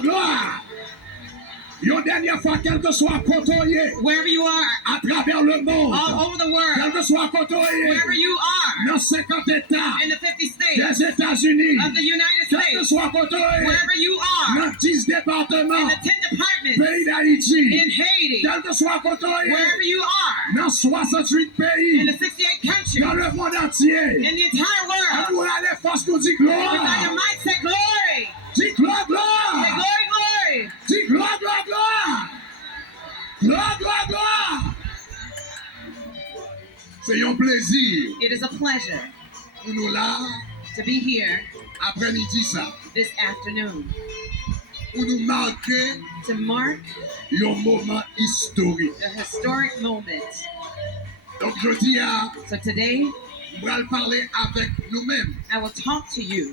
gloire. Une dernière fois, quel que soit côtoyé, wherever you are, à travers le monde, all over the quel world, que soit côtoyé, wherever you are, dans 50 États in the 50 states des États-Unis, of the United quel que States, soit côtoyé, wherever you are, dans 10 in départements, the 10 departments, pays d'Haïti, in Haiti, quel que soit côtoyé, wherever you are, dans 68 in pays, the 68 countries, dans le monde entier, in the entire world, nous allons force nous dit with all your gloire, might, say glory, dis gloire, say gloire, glory, glory. dis gloire, gloire, gloire, gloire, gloire, gloire. C'est un plaisir It is a pleasure pour nous là, to be here après-midi ça, this afternoon pour nous marquer to mark un moment historique. a historic moment. Donc je dis à, So today, on va parler avec nous-mêmes, I will talk to you,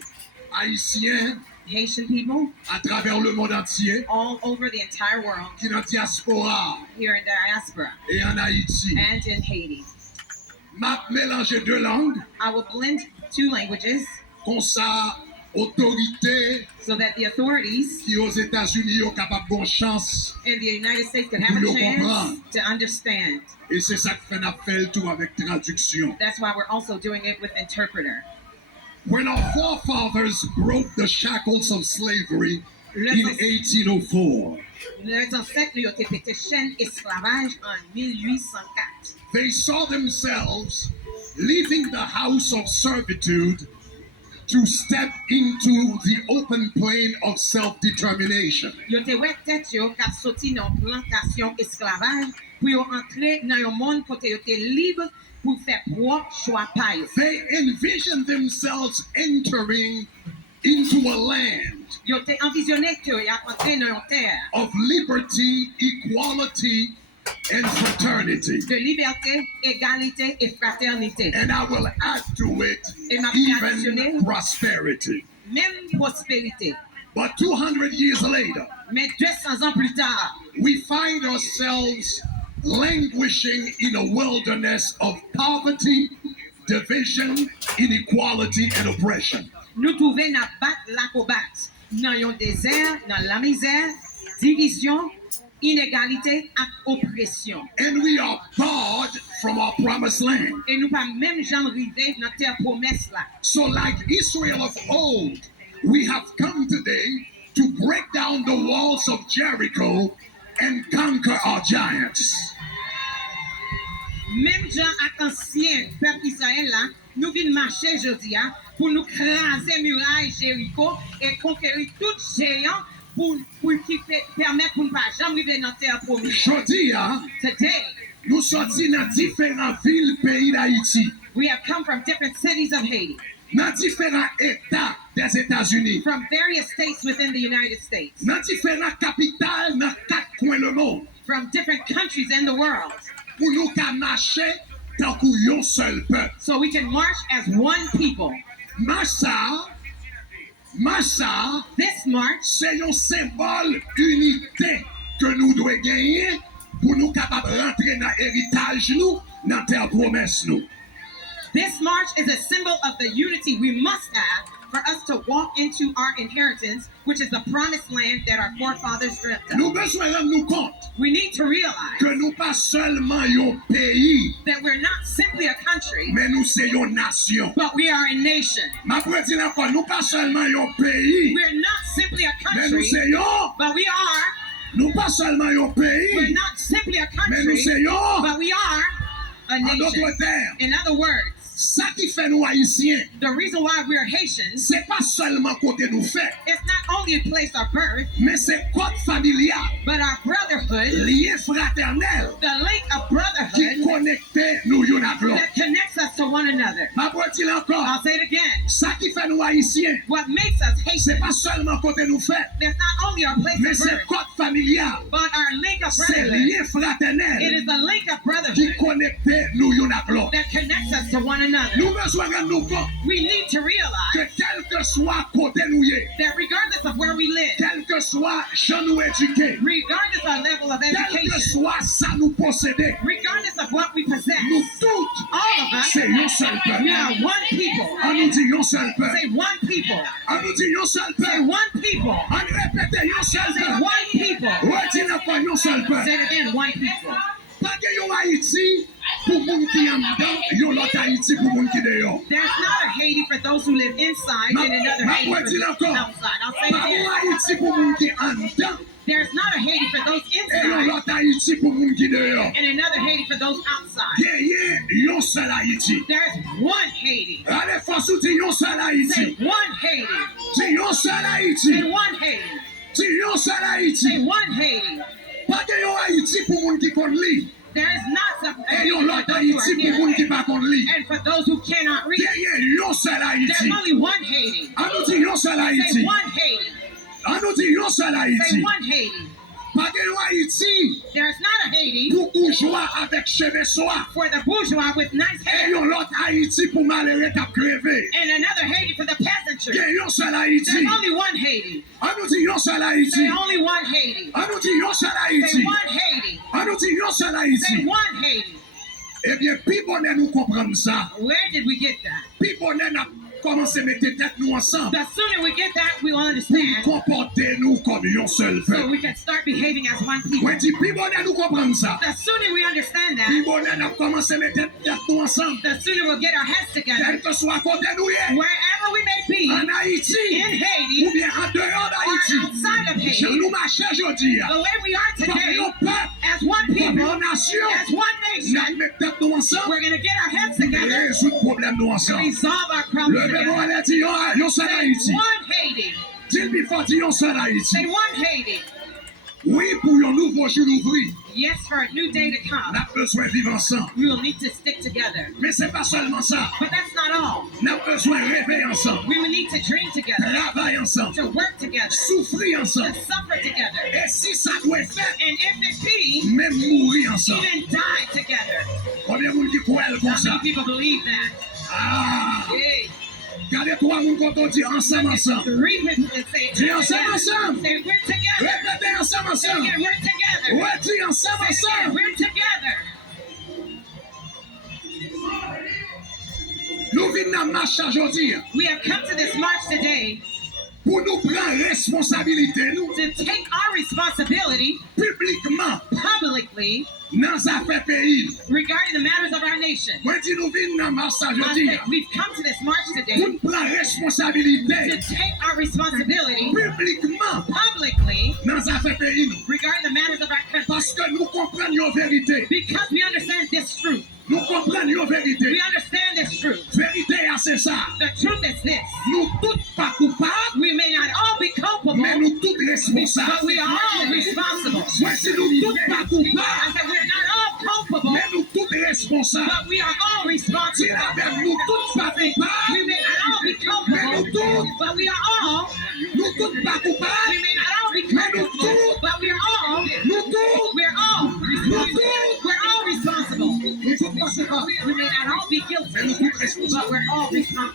Haïtiens, Haitian people, à travers le monde entier, all over the entire world, qui est dans la diaspora here in diaspora et en Haïti. and in Haiti. M'a mélangé deux langues, I will blend two languages comme ça, autorité so that the authorities qui aux États-Unis sont capables de chance. in the United States can have a chance to understand. Et c'est ça que fait n'a fait le tout avec traduction. That's why we're also doing it with interpreter. When our forefathers broke the shackles of slavery in Les 1804, ancêtres ont été pétés chaîne esclavage en 1804. they saw themselves leaving the house of servitude to step into the open plain of self-determination. Yo te wè tèt yo kap soti nan plantasyon esclavage pou yo entre nan yon moun kote yo te libre pou fè propre choix pa yo. They envisioned themselves entering into a land Yo te envisionne ke yo entre nan yon terre of liberty, equality, and fraternity. de liberté, égalité et fraternité. And I will add to it Et m'a even additionné prosperity. même prospérité. But 200 years later, Mais 200 ans plus tard, we find ourselves languishing in a wilderness of poverty, division, inequality, and oppression. nous trouvons na bat la kobat nan yon désert, nan la misère, division, inégalité et oppression. And we are barred from our promised land. Et nous pas même jamais arrivé dans terre promesse là. So, like Israel of old, we have come today to break down the walls of Jericho and conquer our giants. Même gens ak ancien peuple Israël là, nous venons marcher aujourd'hui pour nous craser muraille Jéricho et conquérir tout géant pour qui permettre pour ne pas jamais arriver dans terre promise. Jodi a, Today, nous sortis dans différentes villes pays d'Haïti, we have come from different cities of Haiti, dans différents États des États-Unis, from various states within the United States, dans différentes capitales dans 4 coins le monde, from different countries in the world, pour nous qu'à marcher tant qu'un seul peuple. so we can march as one people. Massa, This march c'est un symbole d'unité que nous devons gagner pour nous capables de rentrer dans l'héritage nous, dans terre promesse nous. This march is a symbol of the unity we must have for us to walk into our inheritance, which is the promised land that our forefathers dreamt of. Nous besoin rendre nous compte We need to realize que nous pas seulement un pays, that we're not simply a country, mais nous c'est une nation. but we are a nation. Ma pour dire encore, nous pas seulement un pays, We're not simply a mais nous country, c'est un, but we are. nous pas seulement un We're pays, not simply a mais nous country, c'est un. but we are a En nation. d'autres termes, In other words, ça qui fait nous haïtiens, the reason why we're Haitians, c'est pas seulement côté nous fait, it's not only a place of birth, mais c'est code familial, but our brotherhood, lien fraternel, the link of qui brotherhood connecte nous une à l'autre. that connects us to one another. Ma pour dire encore, I'll say it again. ça qui fait nous haïtiens, What makes us c'est Haitians pas seulement côté nous fait, is not only our place mais of c'est birth, code familial, but our link of c'est brotherhood. lien It fraternel is the link of qui brotherhood connecte nous une à l'autre. that connects us to one another. Nous besoin rendre nous compte We need to que realize quel que soit côté nous y est, that regardless of where we live, quel que soit gens nous éduqués, regardless of level of quel que education, soit ça nous posséder, regardless of what we possess, nous toutes, all of us, c'est un seul we peuple. are one people. On nous dit un seul peuple. Say one people. On nous dit un seul Say peuple. one people. On répète un seul Say peuple. one people. Redis la fois un seul peuple. Say it again, one people. Pas que yon Haïti pour moun qui en dedans, yon l'autre Haïti pour moun qui dehors. There's not a Haiti for those who live inside and another Haiti for those outside. I'll say it Pas again. yon Haïti pour moun qui en dedans, There's not a Haiti for those et yon inside l'autre Haïti pour moun qui dehors. and another Haiti for those outside. Yon seul Haïti. There's one Haiti. Allez, force ou dit yon seul Haïti. Say one Haiti. Dis yon seul Say Haïti. one Haiti. Dis yon seul Say Haïti. one Haiti. Pas que yon Haïti pour moun qui compte li. There is not some Et yon Haiti for l'autre those who are Haïti pour moun qui here pas compte li. and for those who cannot read. Yon seul There's Haïti. only one Haiti. On nous dit yon seul Say Haïti. one Haiti. On nous dit yon seul Say Haïti. one Haiti. Pas que yon Haïti There's not a Haiti pour bourgeois avec cheveux soirs. for the bourgeois with nice Et hair yon l'autre Haïti pour malheureux t'a crevé. and another Haiti for the peasantry. Yon seul Haïti. There's only one Haiti. On nous dit yon seul Say Haïti. only one Haiti. On nous dit yon seul Say Haïti. one Haiti. On nous dit yon seul Say Haïti. one Haiti. Eh bien, puis bonnet nous comprendre ça. Where did we get that? Puis bonnet n'a commencé à mettre tête nous ensemble. The sooner we get that, we will understand. Comportez-nous comme un seul So peuple. we can start behaving as one people. Moi, dis, puis bonnet nous comprendre ça. The sooner we understand Puis that, bonnet n'a commencé à mettre tête nous ensemble. the sooner we'll get our heads together. Quel que soit côté nous y est. Wherever we may be, En Haïti. in Haiti Ou bien en dehors or d'Haïti. outside of Je Haiti, nous marche aujourd'hui. the way we are Comme today, un peuple. as one Comme people, une nation. as one Nous nation, mettons tête nous ensemble. we're going to get our heads Et together résoudre le problème nous to ensemble. resolve our problems Le même together. allait dire, yon seul Say Haïti. one Haiti. Dis-lui, faut dire yon seul Haïti. Say one Haiti. Oui, pour un nouveau jour ouvrir, Yes, for a new day to on come, a besoin de vivre ensemble. we will need to stick together. Mais ce n'est pas seulement ça. But that's not all. On a besoin de rêver ensemble, We will need to dream together, travailler ensemble, to work together, souffrir to ensemble. suffer together, Et si ça doit être fait, and if it be, même mourir ensemble. even die together. Combien de monde qui croit comme How ça? many people believe that? Ah! Hey, Regardez toi, mon quand on dit ensemble, ensemble. three people that say Dis ensemble, together. ensemble. Say we're together. Répétez ensemble, Say ensemble. again, we're together. Ouais, dis ensemble, Say again, ensemble. we're together. Nous venons à marche aujourd'hui We have come to this march today pour nous prendre responsabilité, nous, to take our responsibility publiquement, publicly dans les affaires pays. regarding the matters of our nation. Moi, dis nous venons à marche I aujourd'hui said, we've come to this march pour today nous prendre responsabilité to take our responsibility publiquement publicly dans les affaires pays. regarding the matters of our country Parce que nous comprenons une vérité. because we understand this truth. Nous comprenons une vérité. We understand this truth. Vérité, c'est ça. The truth is this. Nous tous pas coupables, We may not all be culpable, mais nous tous responsables. but we are all responsible. Moi, si nous tous pas I coupables, said we're not all culpable, mais nous tous responsables. but we are all responsible. Si la même nous tous pas We coupables, may not all be culpable, but we are all. nous tous pas We coupables, may not all be culpable, but we are all. nous tous, We're all responsible. We're all responsible. nous tous pas séparés. We may not all be guilty, but we're all responsible.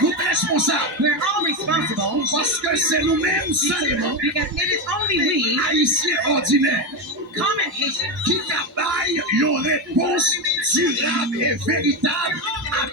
Nous responsables. We're all responsible Parce que c'est nous-mêmes seulement, because it is only we, haïtiens ordinaires, common Haitians, qui travaillent une réponse durable et véritable à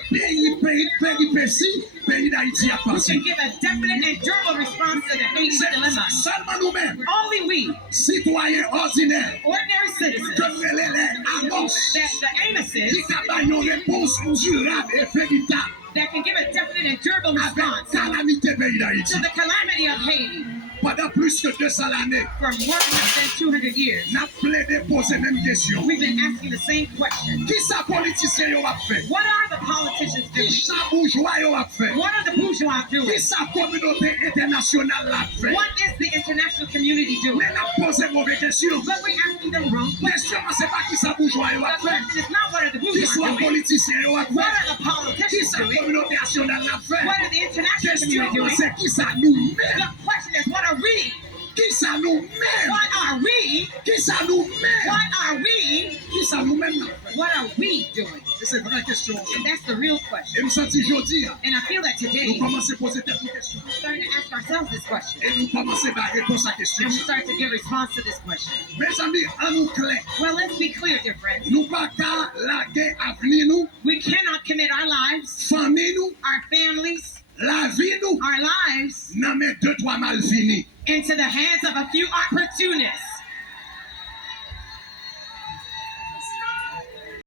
péripéties, pays d'Haïti à who passer. can give a definite and durable response to the Haiti dilemma. C'est seulement nous-mêmes, Only we, citoyens ordinaires, ordinary citizens, que fait les annonces, that the Amoses, qui travaillent une réponse durable et véritable that can give a definite and durable avec response la calamité pays d'Haïti. to the calamity of Haiti Pendant plus que 200 années, for more than 200 years. nous avons plaidé poser la même question. We've been asking the same question. Qui ça politicien yo a fait? What are the politicians Qui doing? ça bourgeois yo a fait? What are the bourgeois Qui doing? ça communauté internationale l'a fait? What is the international community doing? Mais nous posé mauvaise question. But we're asking them wrong questions. Question, c'est pas qui ça bourgeois yo a The fait? question is not what are the Qui bourgeois soit doing? politicien yo a What fait? are the Qui politicians ça doing? communauté nationale l'a fait? What are the international Question, community doing? c'est qui ça nous-mêmes? The question is, what are we? Qui ça nous-mêmes? What are we? Qui ça nous-mêmes? What are we? Qui ça nous-mêmes l'a fait? What are we doing? Et c'est vraie question. And that's the real question. Et me senti jodi, And I feel that today nous we're commençons à poser des questions. starting to ask ourselves this question. Et nous commençons à répondre à la question. And we start to give response to this question. Mes amis, à nous clair. Well, let's be clear, dear friends. Nous pas qu'à laguer avenir nous, We cannot commit our lives, famille nous, our families, la vie nous, our lives nan men 2-3 mal fini. into the hands of a few opportunists.